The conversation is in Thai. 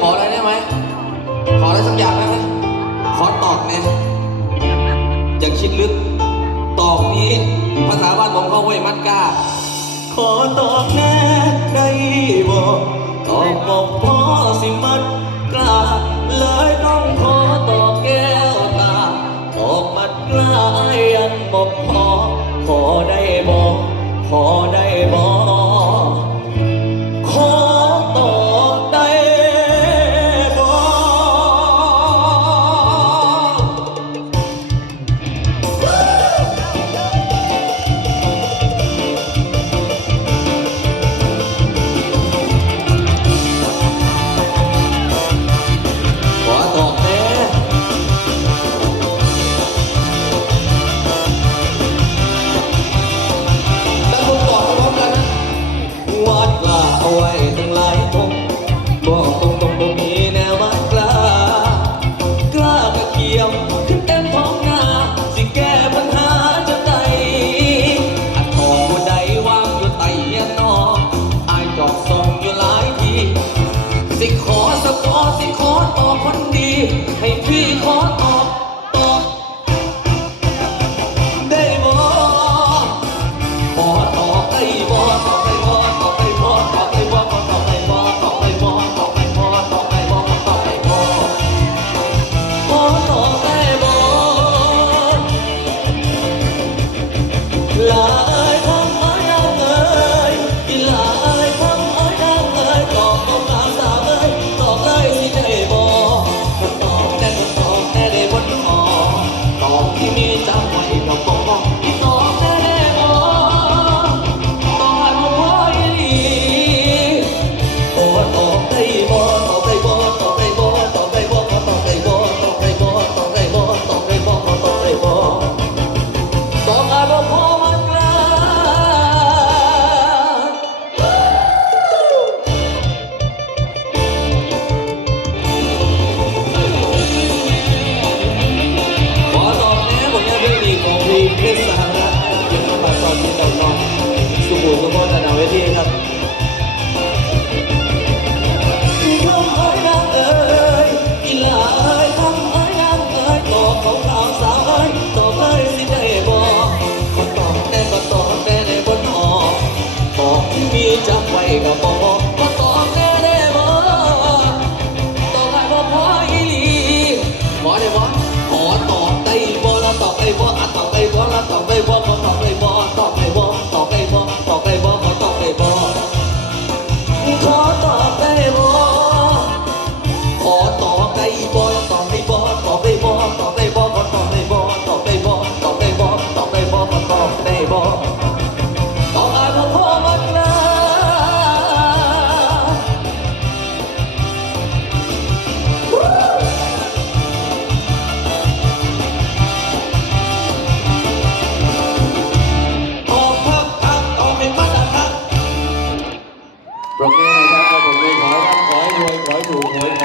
ขออะไรได้ไหม ขออะไรสักอย่างได้ไหมขอตอบเนี่ยอย่าคิดลึก ตอบนี้ ภาษาบ้านผมเขาไว้มัดกล้า ขอตอบแน่ได้บอกตอบบอกพอสิมัดกล้า เลยต้องขอตอบแก้วตาตอบมัดกล้ายังบอกพอขอได้บอกขอได้บอก บอกตรงตรงๆบ่มีแนววาดกล้ากล้ากระเกี่ยวขึ้นเต็มท้องนาสิแก้ปัญหาจะได้อันทองผู้ใดวางอยู่ไตเฮียนนออายจอกส่องอยู่หลายทีสิขอสกอสิขอตอบคนดี ให้พี่ขอตอ love. ก็บ่พอก็ตอบได้บ่ตอบให้บ่พออีลีบ่ได้บ่ขอตอบได้บ่ละตอบได้บ่อล้บ่ตอบได้บ่ ปรบมือหน่อยครับปรบมือขอให้ร่ำขอให้รวยขอให้ถูกหวยขอ